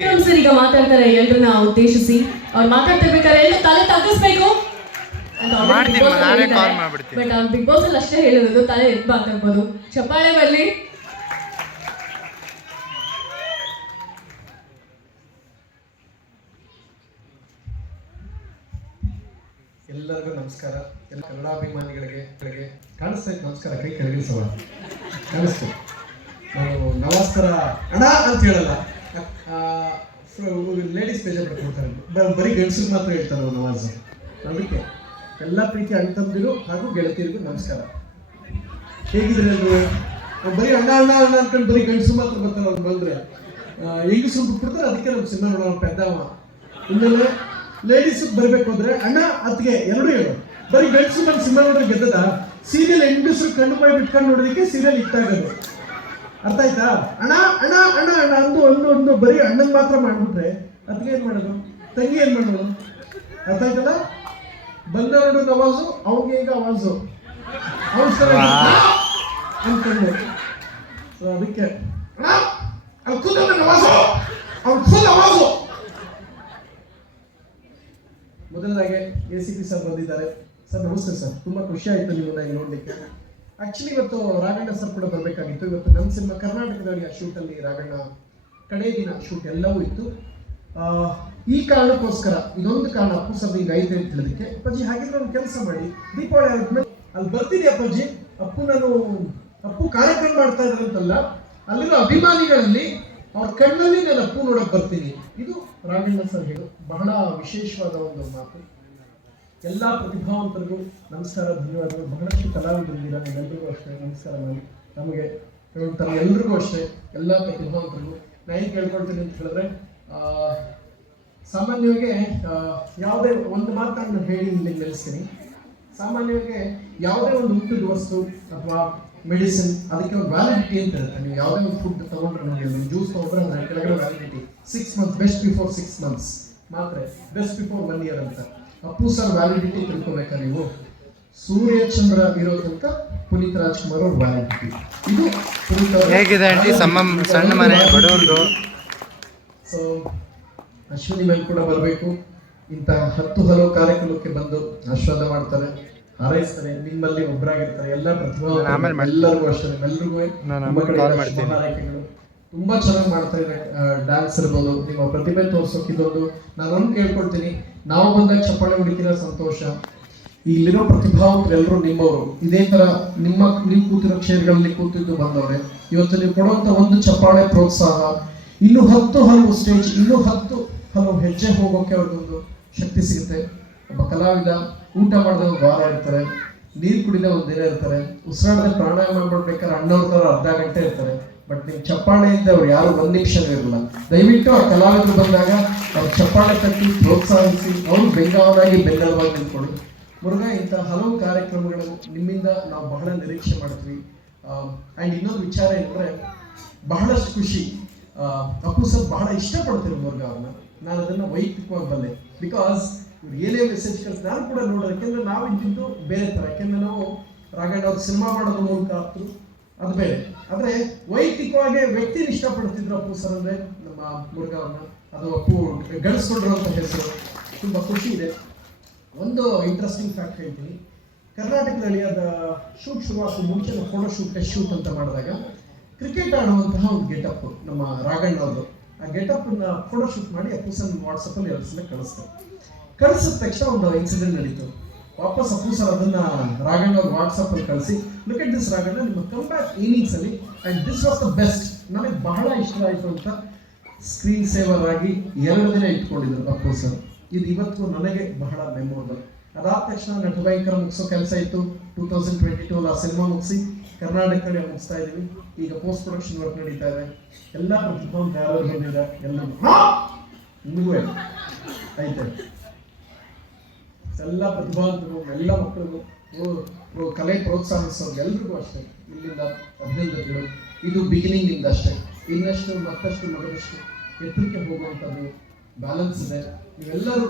Sir ಈಗ ಮಾತಾಡ್ತಾರೆ ಎಲ್ಲರನ್ನ ಉದ್ದೇಶಿಸಿ. ಅವ್ರು ಮಾತಾಡ್ತಿರ್ಬೇಕಾದ್ರೆ ಎಲ್ಲ ತಲೆ ತಗ್ಗಿಸ್ಬೇಕು ಬಟ್ ಅವ್ರು ಬಿಗ್ ಬಾಸ್ ಅಲ್ಲಿ ಅಷ್ಟೇ ಹೇಳಿರೋದು, ತಲೆ ಎದ್ದು ಮಾತಾಡ್ಬೋದು. ಚಪ್ಪಾಳೆ ಬರಲಿ. ಎಲ್ಲರಿಗೂ ನಮಸ್ಕಾರ. ಎಲ್ಲ ಕನ್ನಡಾಭಿಮಾನಿಗಳಿಗೆ ಕಾಣಿಸ್ತೈತೆ. ನಮಸ್ಕಾರ. ಕೈ ಕೆಳಗಿಳಿಸೋಣ. ಕಾಣಿಸ್ತು. ನಾನು ನವಾಸ್ತರ ಅಣ್ಣ ಅಂತ ಹೇಳಲ್ಲ, ಲೇಡೀಸ್ ಪೇಜ್ ಬರ್ತಾರೆ, ಬರೀ ಗಂಡಸರು ಮಾತ್ರ ಹೇಳ್ತಾರೆ ನವಾಜ್. ಅದಕ್ಕೆ ಎಲ್ಲ ಪ್ರೀತಿ ಅಣ್ತಂದಿರು ಹಾಗೂ ಗೆಳತಿಯರಿಗೂ ನಮಸ್ಕಾರ. ಹೇಗಿದ್ರೆ ಎಲ್ಲರೂ? ಬರೀ ಅಣ್ಣ ಅಣ್ಣ ಅಣ್ಣ ಅನ್ಕೊಂಡು ಬರೀ ಗಂಡಸರು ಮಾತ್ರ ಬರ್ತಾರೆ. ಅವ್ರು ಬಂದ್ರೆ ಹೆಂಗಸರು ಬಿಟ್ಬಿಡ್ತಾರೆ. ಅದಕ್ಕೆ ನಮ್ಮ ಸಿನಿಮಾ ನೋಡೋಣ ಪೆದ್ದವ. ಇನ್ಮೇಲೆ ಲೇಡೀಸ್ ಬರಬೇಕು ಅಂದ್ರೆ ಅಣ್ಣ ಅತ್ತಿಗೆ ಎರಡು ಹೇಳು. ಬರೀ ಗಂಡಸರು ನಮ್ಮ ಸಿನಿಮಾ ನೋಡ್ರೆ ಗೆದ್ದದ? ಸೀರಿಯಲ್ ಹೆಂಗಸರು ಕಣ್ಣು ಬಾಯಿ ಬಿಟ್ಕೊಂಡು ನೋಡೋದಕ್ಕೆ ಸೀರಿಯಲ್ ಇಟ್ಟಾಗದು. ಅರ್ಥ ಆಯ್ತಾ? ಅಣ್ಣ ಅಣ್ಣ ಅಣ್ಣ ಅಣ್ಣ ಅಂದು ಒಂದು ಬರೀ ಅಣ್ಣನ್ ಮಾತ್ರ ಮಾಡ್ಬಿಟ್ರೆ ಅತ್ತಿಗೆ ಏನ್ ಮಾಡೋದು? ತಂಗಿ ಏನ್ ಮಾಡೋದು? ಅರ್ಥ ಆಯ್ತಲ್ಲ? ಬಂದ ನೋಡು ನವಾಜು, ಅವ್ನಿಗೆ ಈಗ ಆವಾಜು ಅನ್ಕೊಂಡು ಅದಕ್ಕೆ ನವಾಜು ಅವ್ನು ಫುಲ್ ಆವಾಜು. ಮೊದಲದಾಗೆ ACP ಸರ್ ಬಂದಿದ್ದಾರೆ. ಸರ್ ನಮಸ್ತೆ ಸರ್, ತುಂಬಾ ಖುಷಿ ಆಯ್ತು ನಿಮ್ಮನ್ನ ಇಲ್ಲಿ ನೋಡ್ಲಿಕ್ಕೆ. ಆಕ್ಚುಲಿ ಇವತ್ತು ರಾಘಣ್ಣ ಸರ್ ಕೂಡ ಬರಬೇಕಾಗಿತ್ತು. ಇವತ್ತು ನಮ್ಮ ಸಿನಿಮಾ ಕರ್ನಾಟಕದಲ್ಲಿ ಆ ಶೂಟ್ ಅಲ್ಲಿ ರಾಘಣ್ಣ ಕಡೆ ದಿನ ಶೂಟ್ ಎಲ್ಲವೂ ಇತ್ತು. ಈ ಕಾರಣಕ್ಕೋಸ್ಕರ ಇದೊಂದು ಕಾರಣ ಅಪ್ಪು ಸರ್ ಈಗ ಐತೆ ಅಂತ ಹೇಳೋದಕ್ಕೆ. ಅಪ್ಪಾಜಿ ಹಾಗಿದ್ರೆ ಒಂದು ಕೆಲಸ ಮಾಡಿ, ದೀಪಾವಳಿ ಆದ್ಮೇಲೆ ಅಲ್ಲಿ ಬರ್ತೀನಿ ಅಪ್ಪಾಜಿ. ಅಪ್ಪು ಕಾರ್ಯಕ್ರಮ ಮಾಡ್ತಾ ಇದ್ರಂತಲ್ಲ, ಅಲ್ಲಿರೋ ಅಭಿಮಾನಿಗಳಲ್ಲಿ ಅವ್ರ ಕಣ್ಣಲ್ಲಿ ನಾನು ಅಪ್ಪು ನೋಡಕ್ ಬರ್ತೀನಿ. ಇದು ರಾಘಣ್ಣ ಸರ್ ಹೇಳು ಬಹಳ ವಿಶೇಷವಾದ ಒಂದು ಮಾತು. ಎಲ್ಲ ಪ್ರತಿಭಾವಂತರಿಗೂ ನಮಸ್ಕಾರ, ಧನ್ಯವಾದಗಳು. ಬಹಳಷ್ಟು ಕಲಾವಿದರಿದ್ದೀರ, ನಿಮ್ಮೆಲ್ಲರಿಗೂ ಅಷ್ಟೇ ನಮಸ್ಕಾರ. ನಮಗೆ ಎಲ್ರಿಗೂ ಅಷ್ಟೇ, ಎಲ್ಲ ಪ್ರತಿಭಾವಂತರಿಗೂ ನಾ ಏನು ಕೇಳ್ಕೊಳ್ತೀನಿ ಅಂತ ಹೇಳಿದ್ರೆ, ಸಾಮಾನ್ಯವಾಗಿ ಯಾವುದೇ ಒಂದು ಮಾತನ್ನು ಹೇಳಿ ಇಲ್ಲಿ ನಿಲ್ಲಿಸ್ತೀನಿ. ಸಾಮಾನ್ಯವಾಗಿ ಯಾವುದೇ ಒಂದು ಹುಟ್ಟಿದ ವಸ್ತು ಅಥವಾ ಮೆಡಿಸಿನ್ ಅದಕ್ಕೆ ಒಂದು ವ್ಯಾಲಿಡಿಟಿ ಅಂತ ಇರುತ್ತೆ. ನೀವು ಯಾವುದೇ ಒಂದು ಫುಡ್ ತಗೊಂಡ್ರೆ ನೋಡಿ, ಜ್ಯೂಸ್ ತಗೊಂಡ್ರೆ ಅದರ ಕೆಳಗಡೆ validity 6 months, best before 6 months, ಮಾತ್ರೆ ಬೆಸ್ಟ್ ಬಿಫೋರ್ 1 year ಅಂತ. ಅಪ್ಪು ಸರ್ ವ್ಯಾಲಿಡಿಟಿ ತಿಳ್ಕೊಬೇಕಾ ನೀವು? ಸೂರ್ಯ ಚಂದ್ರ ಇರೋದಂತ ಪುನೀತ್ ರಾಜ್ಕುಮಾರ್ ಅವ್ರ ವ್ಯಾಲಿಡಿಟಿ ಇದು. ಹೇಗಿದೆ ಆಂಟಿ ಸಣ್ಣ ಮನೆ ಬಡವರದು? ಸೊ ಅಶ್ವಿನಿ ಮೇಲೆ ಕೂಡ ಬರಬೇಕು. ಇಂಥ 10 ಹಲವು ಕಾರ್ಯಕ್ರಮಕ್ಕೆ ಬಂದು ಆಶೀರ್ವಾದ ಮಾಡ್ತಾರೆ, ಹಾರೈಸ್ತಾರೆ. ನಿಮ್ಮಲ್ಲಿ ಒಬ್ಬರಾಗಿರ್ತಾರೆ. ಎಲ್ಲ ಪ್ರತಿಭಾ ಎಲ್ಲರಿಗೂ ಅಷ್ಟೇ, ಎಲ್ಲರಿಗೂ ಹಾರೈಕೆಗಳು. ತುಂಬಾ ಚೆನ್ನಾಗಿ ಮಾಡ್ತಾ ಇದ್ದಾರೆ. ಡ್ಯಾನ್ಸ್ ಇರ್ಬೋದು, ನಿಮ್ಮ ಪ್ರತಿಭೆ ತೋರ್ಸೋಕಿದೊಂದು ನಾನು ಕೇಳ್ಕೊಳ್ತೀನಿ. ನಾವು ಬಂದಾಗ ಚಪ್ಪಾಳೆ ಹೊಡಿತೀರ, ಸಂತೋಷ. ಇಲ್ಲಿರೋ ಪ್ರತಿಭಾವಂತರು ಎಲ್ಲರೂ ನಿಮ್ಮವರು. ಇದೇ ತರ ನೀವು ಕೂತಿರೋ ಕ್ಷೇತ್ರಗಳಲ್ಲಿ ಕೂತಿದ್ದು ಬಂದವ್ರೆ. ಇವತ್ತು ನೀವು ಕೊಡುವಂತ ಒಂದು ಚಪ್ಪಾಳೆ, ಪ್ರೋತ್ಸಾಹ, ಇನ್ನೂ 10 ಹಲವು ಸ್ಟೇಜ್, ಇನ್ನೂ 10 ಹಲವು ಹೆಜ್ಜೆ ಹೋಗೋಕೆ ಅವ್ರಿಗೊಂದು ಶಕ್ತಿ ಸಿಗುತ್ತೆ. ಒಬ್ಬ ಕಲಾವಿದ ಊಟ ಮಾಡಿದ ಒಂದು ವಾರ ಇರ್ತಾರೆ, ನೀರು ಕುಡಿದ ಒಂದು ದಿನ ಇರ್ತಾರೆ, ಉಸಿರಾಡದೆ ಪ್ರಾಣಾಯಾಮ ಮಾಡ್ಬೇಕಾದ್ರೆ ಅಣ್ಣವ್ರ ತರ ಅರ್ಧ ಗಂಟೆ ಇರ್ತಾರೆ. ಬಟ್ ನೀವು ಚಪ್ಪಾಳೆಯಿಂದ ಅವ್ರು ಯಾರು 1 ನಿಮಿಷ ಇರಲ್ಲ. ದಯವಿಟ್ಟು ಆ ಕಲಾವಿದರು ಬಂದಾಗ ಅವ್ರು ಚಪ್ಪಾಳೆ ತಟ್ಟಿ ಪ್ರೋತ್ಸಾಹಿಸಿ, ಅವ್ರು ಬೆಂಗಾವನಾಗಿ ಬೆಂಗಳೂರಾಗಿ ನಿಂತ್ಕೊಳ್ಳಿ. ಮುರುಘಾ, ಇಂಥ ಹಲವು ಕಾರ್ಯಕ್ರಮಗಳು ನಿಮ್ಮಿಂದ ನಾವು ಬಹಳ ನಿರೀಕ್ಷೆ ಮಾಡ್ತೀವಿ. ಆ್ಯಂಡ್ ಇನ್ನೊಂದು ವಿಚಾರ ಏನಂದ್ರೆ, ಬಹಳಷ್ಟು ಖುಷಿ. ಅಪ್ಪು ಸರ್ ಬಹಳ ಇಷ್ಟಪಡ್ತೀವಿ ಮುರುಘಾ ಅವ್ರನ್ನ. ನಾನು ಅದನ್ನು ವೈಯಕ್ತಿಕವಾಗಿ ಬಲ್ಲೆ. ಬಿಕಾಸ್ ಇವ್ರು ಏನೇ ಮೆಸೇಜ್ ಕಳಿಸಿ ನಾನು ಕೂಡ ನೋಡೋದು. ಯಾಕೆಂದ್ರೆ ನಾವು ಇದ್ದಿದ್ದು ಬೇರೆ ಥರ. ಯಾಕೆಂದ್ರೆ ನಾವು ರಾಘಣ್ಣ ಅವ್ರು ಸಿನಿಮಾ ಮಾಡೋದು ಮೂಲಕ ಆಗ್ತು, ಅದು ಬೇರೆ. ಆದರೆ ವೈಯಕ್ತಿಕವಾಗಿ ವ್ಯಕ್ತಿನ ಇಷ್ಟಪಡ್ತಿದ್ರು ಅಪ್ಪು ಸರ್ ಅಂದರೆ ನಮ್ಮ ಮುರುಘಾ ಅವ್ರನ್ನ. ಅದು ಅಪ್ಪು ಗಳಿಸ್ಕೊಂಡಿರುವಂಥ ಹೆಸರು. ತುಂಬ ಖುಷಿ ಇದೆ. ಒಂದು ಇಂಟ್ರೆಸ್ಟಿಂಗ್ ಫ್ಯಾಕ್ಟ್ ಹೇಳ್ತೀನಿ. ಕರ್ನಾಟಕದಲ್ಲಿ ಅದು ಶೂಟ್ ಶುರುವಾದ ಮುಂಚೆ ಫೋಟೋ ಶೂಟ್, ಟೆಸ್ಟ್ ಶೂಟ್ ಅಂತ ಮಾಡಿದಾಗ ಕ್ರಿಕೆಟ್ ಆಡುವಂತಹ ಒಂದು ಗೆಟಪ್ ನಮ್ಮ ರಾಘಣ್ಣ ಅವರು. ಆ ಗೆಟಪ್ನ ಫೋಟೋ ಶೂಟ್ ಮಾಡಿ ಅಪ್ಪು ಸರ್ ವಾಟ್ಸಪ್ಪಲ್ಲಿ 2 ಸಲ ಕಳಿಸಿದ ತಕ್ಷಣ ಒಂದು ಇನ್ಸಿಡೆಂಟ್ ನಡೀತು. ವಾಪಸ್ ಅಪ್ಪು ಸರ್ ಅದನ್ನ ರಾಘಣ್ಣ ಅವ್ರು ವಾಟ್ಸಪ್ಪಲ್ಲಿ ಕಳಿಸಿ, ಲುಕ್ ಎಟ್ ದಿಸ್ ರಾಘಣ್ಣ, ನಿಮ್ಮ ಕಮ್ ಬ್ಯಾಕ್ ಇನ್ನಿಂಗ್ಸ್ ಅಲ್ಲಿ and this was the best, ನನಗೆ ಬಹಳ ಇಷ್ಟ ಆಯಿತು ಅಂತ ಸ್ಕ್ರೀನ್ ಸೇವರ್ ಆಗಿ 2 ದಿನ ಇಟ್ಕೊಂಡಿದ್ರು ಅಪ್ಪು ಸರ್. ಇದು ಇವತ್ತು ನನಗೆ ಬಹಳ ಮೆಮೊರಬಲ್. ಅದಾದ ತಕ್ಷಣ ನಟಭಯಂಕರ ಮುಗಿಸೋ ಕೆಲಸ ಇತ್ತು. 2022 ಆ ಸಿನಿಮಾ ಮುಗಿಸಿ ಕರ್ನಾಟಕ ಕಡೆ ಮುಗಿಸ್ತಾ ಇದ್ದೀವಿ. ಈಗ ಪೋಸ್ಟ್ ಪ್ರೊಡಕ್ಷನ್ ವರ್ಕ್ ನಡೀತಾ ಇದೆ. ಎಲ್ಲ ಪ್ರತಿಭಾವಂತ ಯಾರು ಬಂದಿದ್ದಾರೆ, ನಿಮಗೂ ಐತೆ. ಎಲ್ಲ ಪ್ರತಿಭಾವಂತರು, ಎಲ್ಲ ಮಕ್ಕಳಿಗೂ, ಕಲೆ ಪ್ರೋತ್ಸಾಹಿಸೋರು ಎಲ್ರಿಗೂ ಅಷ್ಟೇ ಇಲ್ಲಿಂದ ಅಭಿನಂದನೆಗಳು. ಇದು ಬಿಗಿನಿಂಗ್ ಇಂದ ಅಷ್ಟೇ. ಇನ್ನಷ್ಟು ಮತ್ತಷ್ಟು ಮಗದಷ್ಟು ಎತ್ತರಕ್ಕೆ ಹೋಗುವಂಥದ್ದು ಬ್ಯಾಲೆನ್ಸ್ ಇದೆ. ನೀವೆಲ್ಲರೂ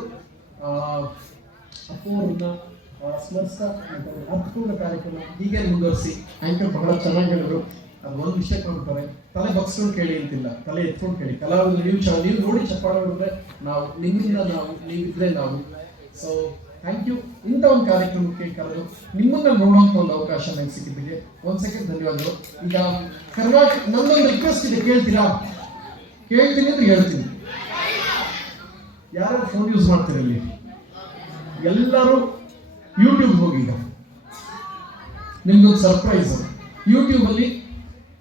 ಅಪ್ಪು ಅವ್ರನ್ನ ಸ್ಮರಿಸ್ತಾ ಅರ್ಥಪೂರ್ಣ ಕಾರ್ಯಕ್ರಮ ಹೀಗೆ ಮುಂದುವರಿಸಿ. ಆಂಕರ್ ಬಹಳ ಚೆನ್ನಾಗಿ ಹೇಳಿದ್ರು. ಅದು ಒಂದು ವಿಷಯ ಮಾಡ್ತಾರೆ, ತಲೆ ಬಗ್ಸ್ಕೊಂಡು ಕೇಳಿ ಅಂತಿಲ್ಲ, ತಲೆ ಎತ್ಕೊಂಡು ಕೇಳಿ. ಕಲಾವಿದರು ನೀವು ನೋಡಿ ಚಪ್ಪಾಳೆ ಹೊಡೆದ್ರೆ ನಾವು, ನಿಮ್ಮಿಂದ ನಾವು, ನೀವಿದ್ರೆ ನಾವು. So thank you. ಇಂಥ ಒಂದು ಕಾರ್ಯಕ್ರಮಕ್ಕೆ ಕರೆದು ನಿಮ್ಮನ್ನ ನೋಡುವಂಥ ಒಂದು ಅವಕಾಶ ನನಗೆ ಸಿಕ್ಕಿದ್ದಕ್ಕೆ ಒಂದು ಸೆಕೆಂಡ್ ಧನ್ಯವಾದಗಳು. ಈಗ ಕರ್ನಾಟಕ ನನ್ನೊಂದು ರಿಕ್ವೆಸ್ಟ್ ಇದೆ, ಕೇಳ್ತೀರಾ? ಕೇಳ್ತೀನಿ ಅಂದ್ರೆ ಹೇಳ್ತೀನಿ. ಯಾರ್ಯಾರು ಫೋನ್ ಯೂಸ್ ಮಾಡ್ತೀರ ಇಲ್ಲಿ? ಎಲ್ಲರೂ ಯೂಟ್ಯೂಬ್ ಹೋಗಿ. ಈಗ ನಿಮ್ದೊಂದು ಸರ್ಪ್ರೈಸ್. ಯೂಟ್ಯೂಬ್ ಅಲ್ಲಿ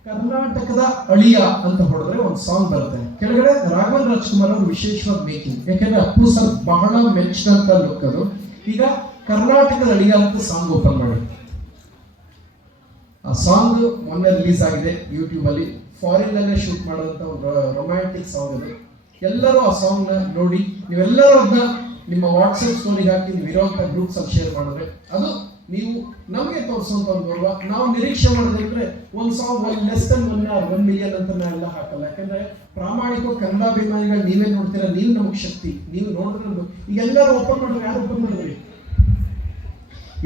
ಕರ್ನಾಟಕದ ಅಳಿಯ ಅಂತ ಹೊಡೆದ್ರೆ ಒಂದು ಸಾಂಗ್ ಬರುತ್ತೆ. ಕೆಳಗಡೆ ರಾಘವೇಂದ್ರ ರಾಜ್ಕುಮಾರ್ ಅವರು ವಿಶೇಷವಾದ ಮೇಕಿಂಗ್, ಯಾಕೆಂದ್ರೆ ಅಪ್ಪು ಸರ್ ಬಹಳ ಮೆಚ್ಚಿದಂತ ಲುಕ್ ಅದು. ಈಗ ಕರ್ನಾಟಕದ ಅಳಿಯ ಅಂತ ಸಾಂಗ್ ಓಪನ್ ಮಾಡಿ. ಆ ಸಾಂಗ್ ಮೊನ್ನೆ ರಿಲೀಸ್ ಆಗಿದೆ ಯೂಟ್ಯೂಬ್ ಅಲ್ಲಿ. ಫಾರಿನ್ ಅಲ್ಲೇ ಶೂಟ್ ಮಾಡೋಂಥ ಒಂದು ರೊಮ್ಯಾಂಟಿಕ್ ಸಾಂಗ್ ಅದು. ಎಲ್ಲರೂ ಆ ಸಾಂಗ್ ನ ನೋಡಿ, ನೀವೆಲ್ಲರೂ ಅದನ್ನ ನಿಮ್ಮ ವಾಟ್ಸಪ್ ಸ್ಟೋರಿಗೆ ಹಾಕಿ, ನೀವು ಇರೋಂಥ ಗ್ರೂಪ್ಸ್ ಅಲ್ಲಿ ಶೇರ್ ಮಾಡಿದ್ರೆ ಅದು ನೀವು ನಮಗೆ ತೋರಿಸುವಂತ ಒಂದು ಗೌರವ. ನಾವು ನಿರೀಕ್ಷೆ ಮಾಡೋದಂದ್ರೆ ಒಂದು ಸಾಂಗ್ ಲೆಸ್ ದನ್ 1 ಮಿಲಿಯನ್ ಅಂತ ನಾವೆಲ್ಲ ಹಾಕಲ್ಲ. ಯಾಕಂದ್ರೆ ಪ್ರಾಮಾಣಿಕ ಕನ್ನಡಾಭಿಮಾನಿಗಳು ನೀವೇ ನೋಡ್ತೀರಾ, ನೀವು ನಮಗೆ ಶಕ್ತಿ. ನೀವು ನೋಡಿದ್ರೆ ಈಗ ಎಲ್ಲರೂ ಓಪನ್ ಮಾಡಿದ್ರೆ, ಯಾರು ಓಪನ್ ಮಾಡಿದ್ರಿ?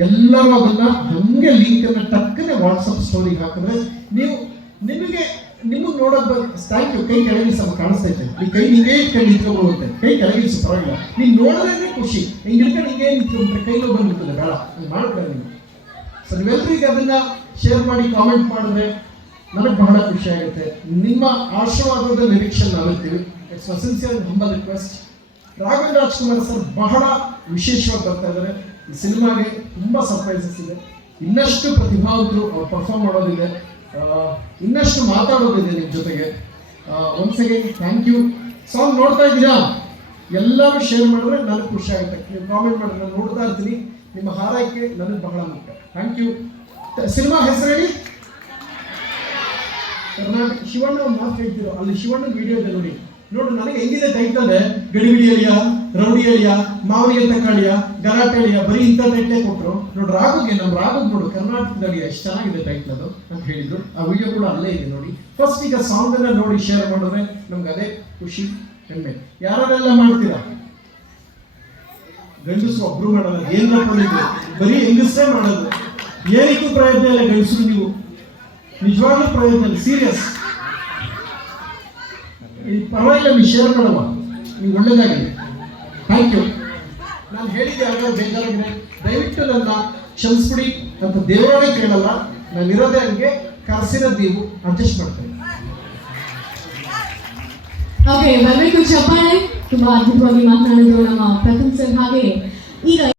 ಎಲ್ಲರೂ ಅದನ್ನ ಹಂಗೆ ಲಿಂಕ್ ಅನ್ನ ಟಕ್ಕನೆ ವಾಟ್ಸಪ್ ಸ್ಟೋರಿಗೆ ಹಾಕಿದ್ರೆ ನೀವು ನಿಮಗೆ ನೋಡೋದು. Thank you. ಕೈ ಕೆಳಗಿಳಿಸ ಕಾಣಿಸ್ತೈತೆ. ಈ ಕೈ ನೀವೇ ಇಟ್ಕೊಂಡು ನಿಂತ್ಕೊಂಡ್ಬಿಡುತ್ತೆ. ಕೈ ಕೆಳಗಿಳಿಸು ಪರವಾಗಿಲ್ಲ. ನೀನು ನೋಡೋದೇ ಖುಷಿ. ಹಿಂಗೆ ಹಿಡ್ಕೊಂಡು ಹಿಂಗೆ ನಿಂತ್ಕೊಂಡ್ರೆ ಕೈలో ಬಂದ್ಬಿಡ್ತದೆ. ಬೇಡ, ನೀವು ಮಾಡ್ಬೇಡ ನೀವು. ಸೊ ನೀವೆಲ್ಲರೂ ಈಗ ಅದನ್ನ ಶೇರ್ ಮಾಡಿ ಕಾಮೆಂಟ್ ಮಾಡಿದ್ರೆ ನನಗೆ ಬಹಳ ಖುಷಿ ಆಗುತ್ತೆ. ನಿಮ್ಮ ಆಶೀರ್ವಾದದ ನಿರೀಕ್ಷೆ ನಾವಿರ್ತೀವಿ. It's a sincere and humble request. Raghavendra Rajkumar sir ಬಹಳ ವಿಶೇಷವಾಗಿ ಬರ್ತಾ ಇದ್ದಾರೆ. ಈ ಸಿನಿಮಾಗೆ ತುಂಬ ಸರ್ಪ್ರೈಸಸ್ ಇದೆ. ಇನ್ನಷ್ಟು ಪ್ರತಿಭಾವಂತರು ಅವ್ರು ಪರ್ಫಾರ್ಮ್ ಮಾಡೋದಿದೆ, ಇನ್ನಷ್ಟು ಮಾತಾಡೋದಿದೆ ನಿಮ್ಮ ಜೊತೆಗೆ. Once again thank you. Song ನೋಡ್ತಾ ಇದ್ದೀರಾ? ಎಲ್ಲರೂ ಶೇರ್ ಮಾಡಿದ್ರೆ ನನಗೆ ಖುಷಿ ಆಗುತ್ತೆ. ನೀವು ಕಾಮೆಂಟ್ ಮಾಡಿದ್ರೆ ನಾನು ನೋಡ್ತಾ ಇರ್ತೀನಿ. ನಿಮ್ಮ ಹಾರೈಕೆ ನನಗೆ ಬಹಳ ಮುಖ್ಯ. Thank you. ಸಿನಿಮಾ ಹೆಸರು ಹೇಳಿ. ಕರ್ನಾಟಕ. ಶಿವಣ್ಣ ಒಂದು ಮಾತು ಹೇಳ್ತಿರೋ, ಅಲ್ಲಿ ಶಿವಣ್ಣ ವಿಡಿಯೋ ಇದೆ ನೋಡಿ. ನನಗೆ ಹೆಂಗಿದೆ ಟೈಟಲ್? ಗಡಿಬಿಡಿ ಅಳಿಯ, ರೌಡಿ ಅಳಿಯ, ಮಾವನಿಗೆ ತಕ್ಕಾಳಿಯ, ಗಲಾಟೆ ಅಳಿಯ, ಬರೀ ಇಂಥ ಟೈಟ್ಲೇ ಕೊಟ್ಟರು. ರಾಘುಗೆ, ನಮ್ಮ ರಾಘುಗೆ ನೋಡು, ಕರ್ನಾಟಕದ ಅಳಿಯ ಎಷ್ಟು ಚೆನ್ನಾಗಿದೆ ಟೈಟ್ಲ್ ಅದು ಅಂತ ಹೇಳಿದ್ರು. ಆ ವಿಡಿಯೋ ಕೂಡ ಅಲ್ಲೇ ಇದೆ ನೋಡಿ. ಫಸ್ಟ್ ಈಗ ಸಾಂಗ್ ಅನ್ನ ನೋಡಿ ಶೇರ್ ಮಾಡಿದ್ರೆ ನಮ್ಗೆ ಅದೇ ಖುಷಿ, ಹೆಮ್ಮೆ. ಯಾರೆಲ್ಲ ಮಾಡ್ತೀರಾ? ಗಂಡಸು ಒಬ್ರು ಮಾಡಲ್ಲ. ಏನ್ ಮಾಡ್ಕೊಂಡಿದ್ರು? ಬರೀ ಹೆಂಗಸೇ ಮಾಡೋದು. ಏನಕ್ಕೂ ಪ್ರಯತ್ನ ಇಲ್ಲ ಗಂಡಸರು. ನೀವು ನಿಜವಾಗ್ಲೂ ಪ್ರಯತ್ನ ಇಲ್ಲ, ಸೀರಿಯಸ್. ಪರವಾಗಿಲ್ಲ, ನೀವು ಶೇರ್ ಮಾಡುವ, ನೀವು ಒಳ್ಳೇದಾಗಲಿ. Thank you. ನಾನು ಹೇಳಿದ್ದೆ ಯಾರೋ ಬೇಜಾರಾಗಿದೆ, ದಯವಿಟ್ಟು ನನ್ನ ಕ್ಷಮಿಸ್ಬಿಡಿ ಅಂತ ದೇವರೇ ಕೇಳಲ್ಲ. ನಾನು ಇರೋದೇ ಹಂಗೆ, ಕರ್ಸಿರೋದು ನೀವು ಅಡ್ಜಸ್ಟ್ ಮಾಡ್ತೇನೆ. ಓಕೆ, ಬರಬೇಕು ಚಪ್ಪಾಳೆ. ತುಂಬಾ ಅದ್ಭುತವಾಗಿ ಮಾತನಾಡಿದ್ರು ನಮ್ಮ ಪ್ರಥಮ್ ಸರ್. ಹಾಗೆ ಈಗ